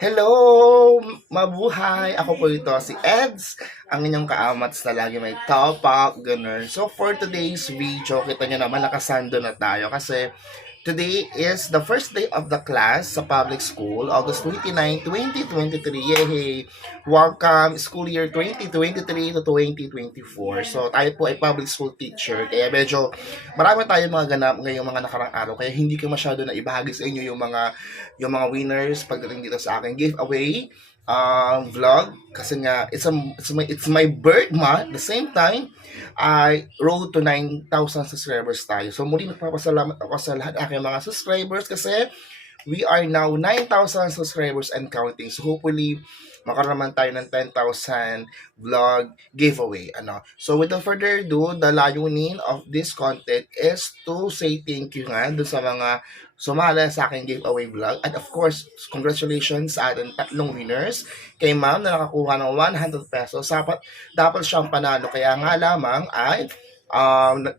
Hello! Mabuhay! Ako po ito, si Eds, ang inyong kaamats na lagi may topak, ganun. So, for today's video, kita nyo naman, nakasando na tayo kasi today is the first day of the class sa public school, August 29, 2023. Yay! Welcome, school year 2023 to 2024. So, tayo po ay public school teacher, kaya medyo marami tayong mga ganap ngayong mga nakarang araw, kaya hindi ko masyado na ibahagi sa inyo yung mga winners pagdating dito sa aking giveaway vlog kasi nga it's my birth month. At the same time, I road to 9,000 subscribers tayo. So muli nagpapasalamat ako sa lahat ng aking mga subscribers kasi we are now 9,000 subscribers and counting. So hopefully makaroon naman tayo ng 10,000 vlog giveaway. So without further ado, the layunin of this content is to say thank you nga doon sa mga sumala sa aking giveaway vlog. And of course, congratulations sa ating tatlong winners. Kay ma'am na nakakuha ng 100 pesos. Dapat siyang panalo. Kaya nga lamang ay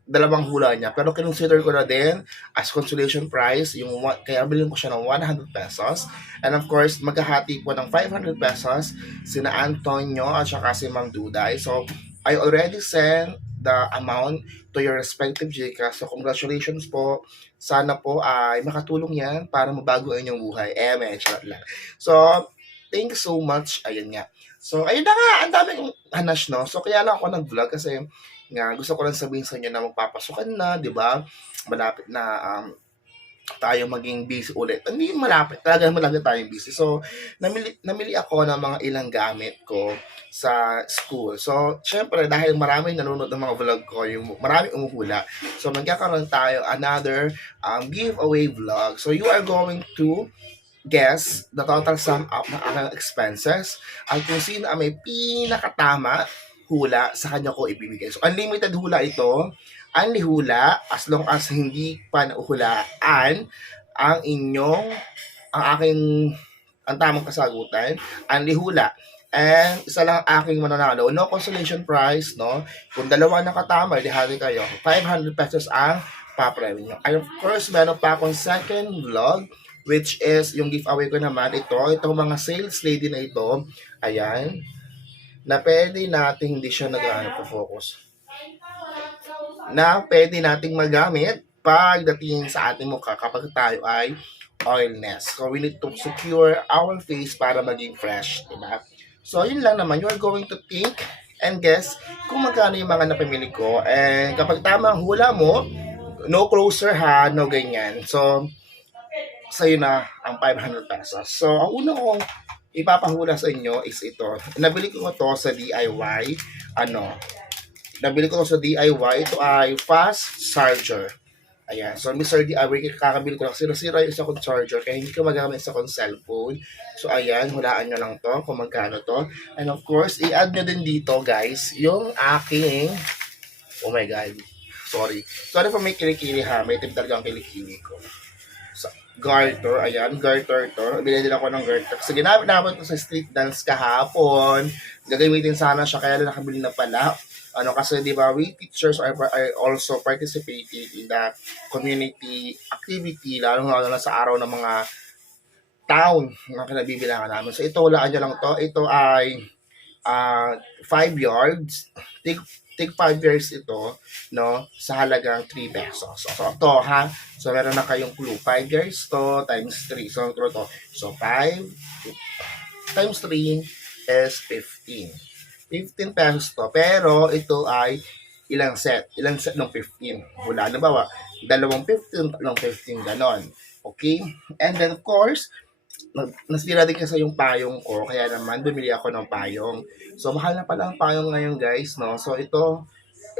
dalawang hula niya. Pero kinonsider ko na din as consolation prize, kaya bilhin ko siya ng 100 pesos. And of course, maghahati po ng 500 pesos sina Antonio at saka si Ma'am Duday. So, I already sent the amount to your respective GCash. So, congratulations po. Sana po ay makatulong yan para mabago ang inyong buhay. Charot lang. So, thank you so much. Ayun nga. So, ayun na nga. Ang daming hanas, no? So, kaya lang ako nag-vlog kasi nga gusto ko lang sabihin sa inyo na magpapasukan na, di ba? Malapit na tayo maging busy ulit. Hindi malapit, talaga tayong busy. So, namili ako ng mga ilang gamit ko sa school. So, syempre, dahil maraming nanonood ng mga vlog ko, yung maraming umuhula. So, magkakaroon tayo another giveaway vlog. So, you are going to guess the total sum up ng aking expenses at kung sino ang may pinakatama hula sa kanya ko ibibigay. So, unlimited hula ito. Unli hula as long as hindi pa nahuhulaan ang tamang kasagutan. Unli hula. And isa lang aking mananalo. No consolation prize, no? Kung dalawa nakatama, dihati kayo. 500 pesos ang papremyo nyo. And of course, meron pa akong second vlog which is yung giveaway ko naman. Itong mga sales lady na ito. Ayan. Na pwede nating, hindi siya nag-focus, na pwede nating magamit pagdating sa ating mukha kapag tayo ay oilness. So, we need to secure our face para maging fresh, diba? So, yun lang naman. You are going to think and guess kung magkano yung mga napamili ko. And kapag tama ang hula mo, no closer ha, no ganyan. So, sa'yo na ang 500 pesos. So, ang una kong ipapahula sa inyo is ito. Nabili ko to sa DIY. Nabili ko to sa DIY. Ito ay fast charger. Ayan. So, Mr. DIY, kakabili ko lang. Sira-sira yung isa kong charger. Kaya hindi ko magamit sa kong cellphone. So, ayan. Hulaan nyo lang to kung magkano to. And of course, i-add nyo din dito, guys, yung aking... Oh my God. Sorry for may kilikili ha. May tip talaga ang kilikili ko. Garter, ayan, garter to. Binili din ako ng garter. Kasi ginamit namin ito sa street dance kahapon. Gagamitin sana siya, kaya lang nakabili na pala. Kasi di ba, we teachers are also participating in the community activity, lalo na sa araw ng mga town na kinabibilangan namin. So ito, hulaan nyo lang to. Ito ay 5 yards. Take 5 years ito, no, sa halagang 3 pesos. So, ito ha. So, meron na kayong clue. 5 years to times 3. So, ito to. So, 5 times 3 is 15. 15 pesos to. Pero, ito ay ilang set? Ilang set ng 15? Wala na ba? Dalawang 15, tatlong 15, ganon. Okay? And then, of course, nasira din kasi yung payong ko, kaya naman bumili ako ng payong. So, mahal na pala ang payong ngayon, guys, no? So, ito,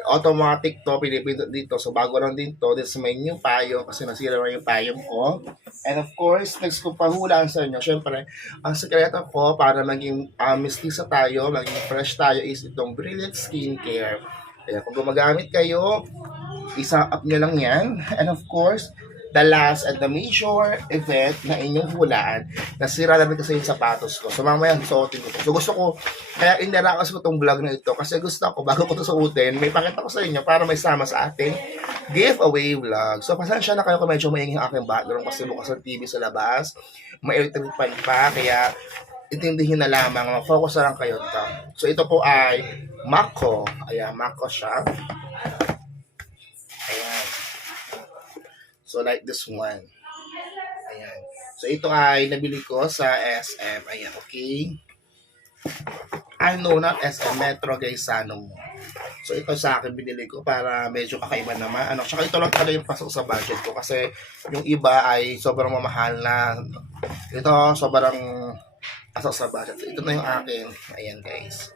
automatic to, pinipindot dito. So, bago lang din to, din sa may new payong, kasi nasira na yung payong ko. And of course, next ko pahulaan sa inyo, syempre, ang sekreto ko para maging mistisa tayo, maging fresh tayo is itong Brilliant Skincare. Kaya kung gumagamit kayo, isa up nyo lang yan. And of course, the last and the major event na inyong hulaan, nasira na rin kasi yung sapatos ko. So mamaya suotin ko. So gusto ko, kaya inirakas ko itong vlog na ito kasi gusto ko, bago ko ito suotin, may pakita ko sa inyo para may sama sa ating giveaway vlog. So, pasensya na kayo kung medyo maingay ang aking background kasi bukas ang TV sa labas. May electric fan pa, kaya intindihin na lamang. Mag-focus na lang kayo to. So, ito po ay Mako. Ayan, Mako siya. Ayan. So, like this one. Ayan. So, ito ay nabili ko sa SM. Ayan, okay? Not SM, Metro Gaisano mo. So, ito sa akin binili ko para medyo kakaiba naman. Tsaka ito lang talaga yung pasok sa budget ko kasi yung iba ay sobrang mamahal na. Ito, sobrang pasok sa budget. So, ito na yung akin. Ayan, guys.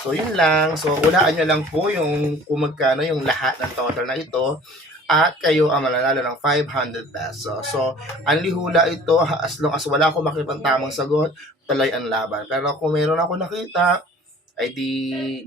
So, yun lang. So, ulaan nyo lang po yung kung magkano yung lahat ng total na ito. At kayo ang mananalo ng 500 pesos. So, ang lihula ito, as long as wala akong makitang tamang sagot, tuloy ang laban. Pero kung meron ako nakita, ay di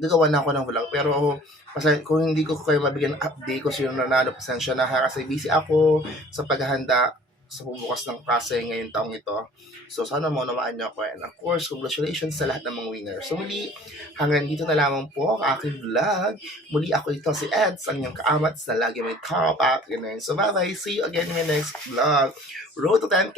gagawa na ako ng vlog. Pero kasi kung hindi ko kayo mabigyan ng update kung sino nanalo, pasensya na ha, kasi busy ako sa paghahanda sa bubukas ng klase ngayong taong ito. So sana mo namaan niyo ako. And of course, congratulations sa lahat ng mga winners. So muli, hanggang dito na lamang po ang aking vlog. Muli ako ito si Eds, ang inyong kaamats na lagi may top up. So bye bye, see you again in my next vlog. Road to 10K!